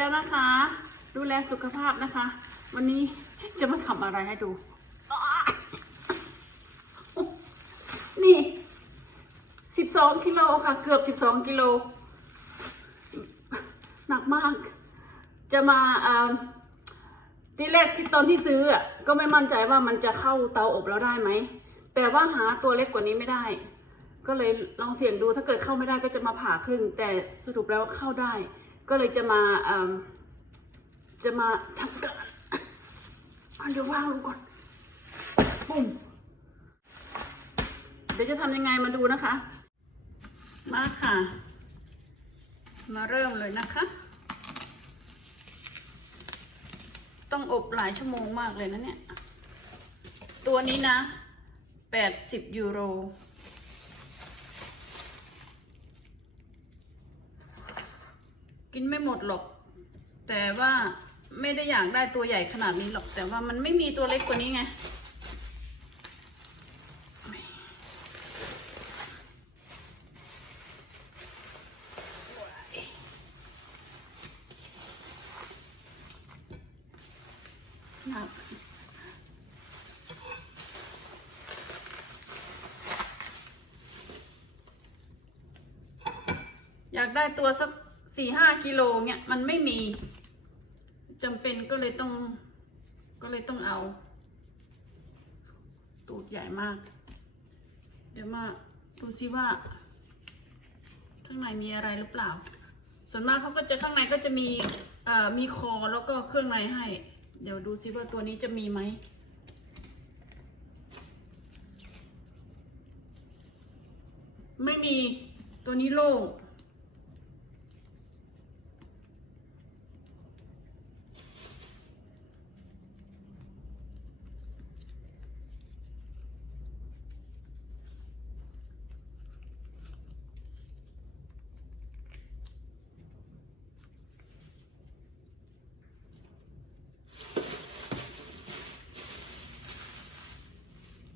แล้วนะคะ ดูแลสุขภาพนะคะ วันนี้จะมาทำอะไรให้ดู นี่สิบสองกิโลค่ะ เกือบสิบสองกิโล หนักมาก จะมาอ่าที่แรกที่ตอนที่ซื้ออะก็ไม่มั่นใจว่ามันจะเข้าเตาอบแล้วได้ไหม แต่ว่าหาตัวเล็กกว่านี้ไม่ได้ ก็เลยลองเสี่ยงดูถ้าเกิดเข้าไม่ได้ก็จะมาผ่าครึ่งแต่สรุปแล้วเข้าได้ ก็เลยจะมาจะมาทำการอันจะวางลงก่อนปุ่มเดี๋ยวจะทำยังไงมาดูนะคะ มาค่ะ มาเริ่มเลยนะคะ ต้องอบหลายชั่วโมงมากเลยนะเนี่ย ตัวนี้นะ 80 ยูโร กินไม่หมดหรอก แต่ว่าไม่ได้อยากได้ตัวใหญ่ขนาดนี้หรอก แต่ว่ามันไม่มีตัวเล็กกว่านี้ไง อยากได้ตัวสัก สี่ห้ากิโลเนี่ยมันไม่มีจำเป็นก็เลยต้องก็เลยต้องเอา ตูดใหญ่มาก เดี๋ยวมาดูซิว่า ข้างในมีอะไรหรือเปล่า ส่วนมากเขาก็จะข้างในก็จะมีเอ่อมีคอแล้วก็เครื่องในให้ เดี๋ยวดูซิว่าตัวนี้จะมีไหมไม่มีตัวนี้โล่ง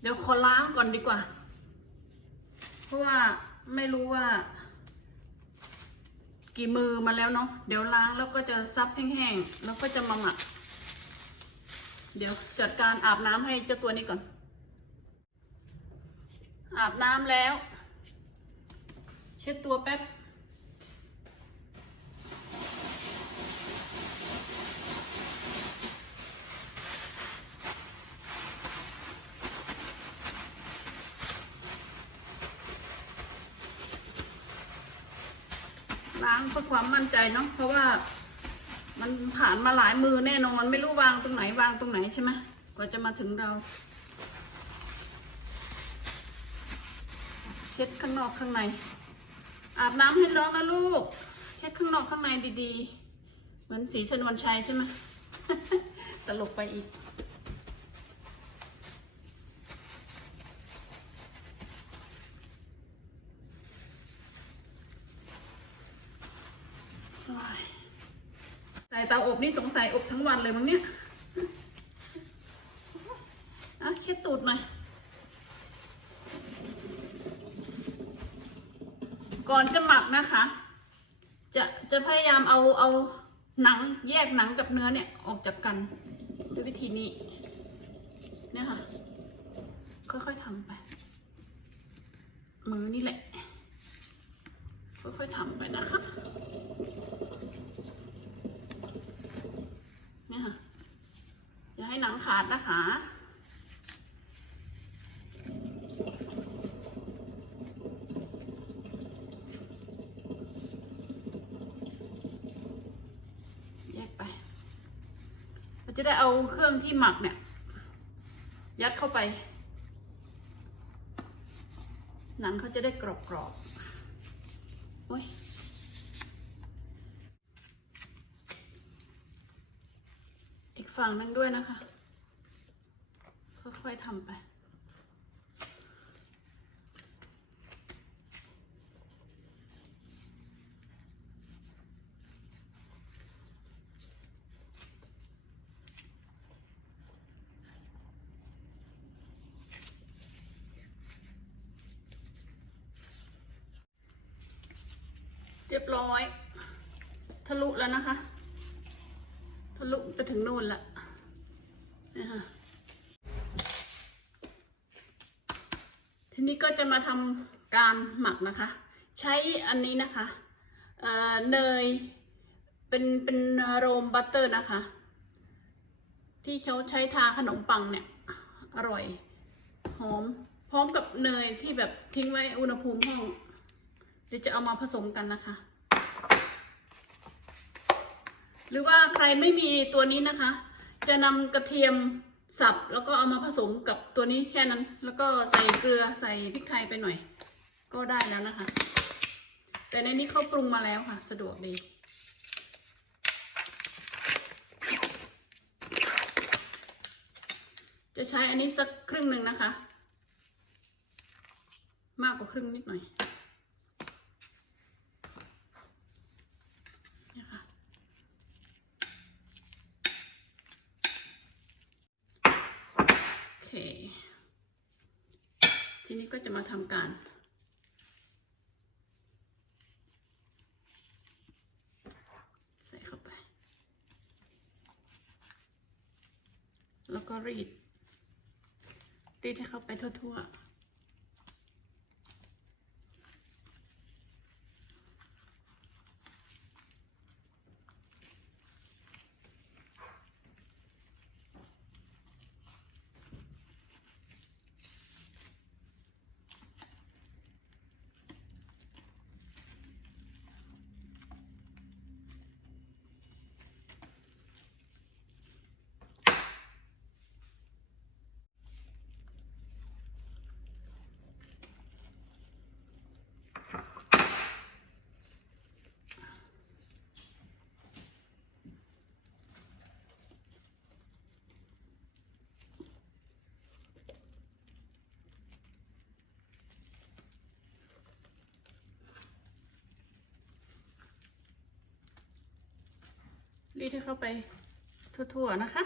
เดี๋ยวขอล้างก่อนดีกว่า เพราะว่าไม่รู้ว่า กี่มือมาแล้วเนาะเดี๋ยวล้างแล้วก็จะซับแห้งๆแล้วก็จะมาหมัก เดี๋ยวจัดการอาบน้ำให้เจ้าตัวนี้ก่อน อาบน้ำแล้ว เช็ดตัวแป๊บ ล้างเพื่อความมั่นใจเนาะเพราะว่า มันผ่านมาหลายมือแน่นอนไม่รู้วางตรงไหนวางตรงไหนใช่ไหมกว่าจะมาถึงเรา เช็ดข้างนอกข้างใน อาบน้ำให้น้องนะลูก เช็ดข้างนอกข้างในดีๆ เหมือนสีชนวนชัยใช่ไหมตลกไปอีก โอ้ยใส่ เตาอบนี่สงสัยอบทั้งวันเลยมั้งเนี่ยอะเช็ดตูดหน่อย ก่อนจะหมักนะคะ จะจะพยายามเอาเอาหนังแยกหนังกับเนื้อเนี่ยออกจากกันด้วยวิธีนี้เนี่ยค่ะ ค่อยๆทำไป มือนี่แหละ ค่อยๆทำไปนะคะ เนี่ยค่ะ อย่า ให้หนังขาดนะคะ แยกไป เราจะได้เอาเครื่องที่หมักเนี่ย ยัดเข้าไป หนังเขาจะได้กรอบๆโอ้ย อีกฝั่งนึงด้วยนะคะ ค่อยๆทำไปเรียบร้อย ทะลุแล้วนะคะ ทะลุไปถึงนู่นละนะคะทีนี้ก็จะมาทำการหมักนะคะ ใช้อันนี้นะคะเเนยเป็นเป็นโรมบัตเตอร์นะคะ ที่เขาใช้ทาขนมปังเนี่ยอร่อยหอมพร้อมกับเนยที่แบบทิ้งไว้อุณหภูมิห้อง เดี๋ยวจะเอามาผสมกันนะคะ ห รือว่าใครไม่มีตัวนี้นะคะ จะนำกระเทียมสับแล้วก็เอามาผสมกับตัวนี้แค่นั้น แล้วก็ใส่เกลือใส่พริกไทยไปหน่อย ก็ได้แล้วนะคะ แต่ในนี้เขาปรุงมาแล้วค่ะ สะดวกดี จะใช้อันนี้สักครึ่งหนึ่งนะคะ มากกว่าครึ่งนิดหน่อยเนี่ยค่ะ โอเค ที นี้ก็จะมาทำการ ใส่เข้าไป แล้วก็รีด รีดให้เข้าไปทั่วๆ รีดให้เข้าไปทั่วๆนะคะ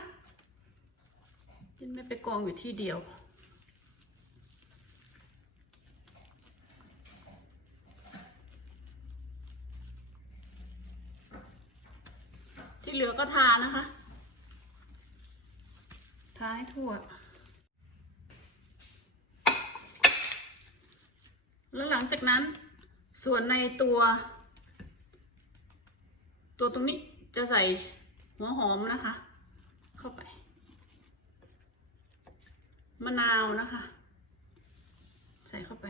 จินไม่ไปกองอยู่ที่เดียว ที่เหลือก็ทานะคะ ทาให้ทั่ว แล้วหลังจากนั้นส่วนในตัว ตัวตรงนี้ จะใส่หัวหอมนะคะ เข้าไป มะนาวนะคะ ใส่เข้าไป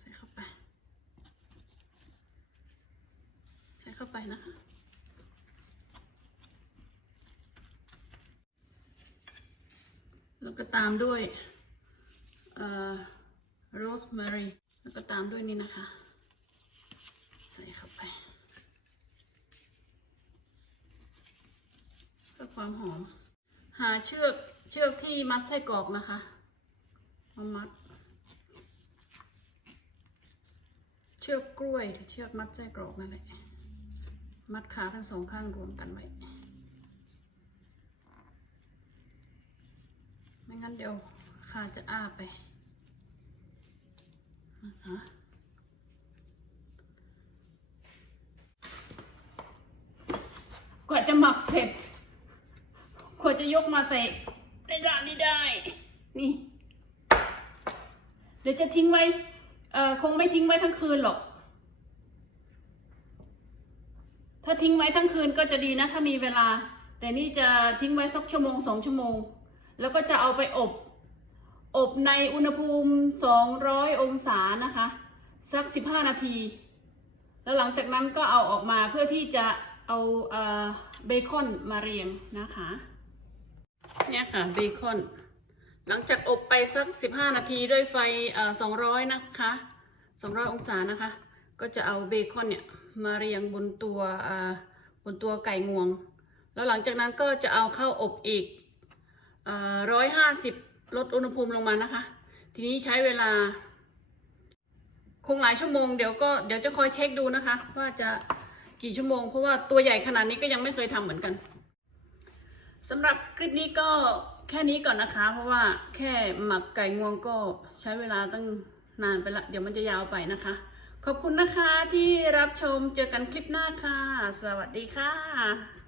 ใส่เข้าไป ใส่เข้าไปนะคะแล้วก็ตามด้วยโรสแมรี่แล้วก็ตามด้วยนี่นะคะ ใส่เข้าไป เพื่อความหอม หาเชือกเชือกที่มัดไส้กรอกนะคะมามัด เชือกกล้วยหรือเชือกมัดไส้กรอกนั่นแหละมัดขาทั้งสองข้างรวมกันไว้ไม่งั้นเดี๋ยวขาจะอ้าไปนะคะกว่าจะหมักเสร็จ กว่าจะยกมาใส่ในร้านนี้ได้ นี่ เดี๋ยวจะทิ้งไว้ เอ่อ คงไม่ทิ้งไว้ทั้งคืนหรอก ถ้าทิ้งไว้ทั้งคืนก็จะดีนะ ถ้ามีเวลา แต่นี่จะทิ้งไว้สักชั่วโมงสองชั่วโมง แล้วก็จะเอาไปอบ อบในอุณหภูมิ 200 องศานะคะ สัก 15 นาที แล้วหลังจากนั้นก็เอาออกมาเพื่อที่จะเอาเอ่อเบคอนมาเรียงนะคะ เนี่ยค่ะเบคอน หลังจากอบไปสัก 15 นาทีด้วยไฟเอ่อ200 นะคะ 200 องศานะคะ ก็จะเอาเบคอนเนี่ยมาเรียงบนตัวอ่อบนตัวไก่งวง แล้วหลังจากนั้นก็จะเอาเข้าอบอีกร้อยห้าสิบลดอุณหภูมิลงมานะคะ ทีนี้ใช้เวลา คงหลายชั่วโมงเดี๋ยวก็เดี๋ยวจะคอยเช็คดูนะคะ ว่าจะกี่ชั่วโมง เพราะว่าตัวใหญ่ขนาดนี้ก็ยังไม่เคยทำเหมือนกัน สำหรับคลิปนี้ก็แค่นี้ก่อนนะคะ เพราะว่าแค่หมักไก่งวงก็ใช้เวลาตั้งนานไปละ เดี๋ยวมันจะยาวไปนะคะ ขอบคุณนะคะที่รับชมเจอกันคลิปหน้าค่ะ สวัสดีค่ะ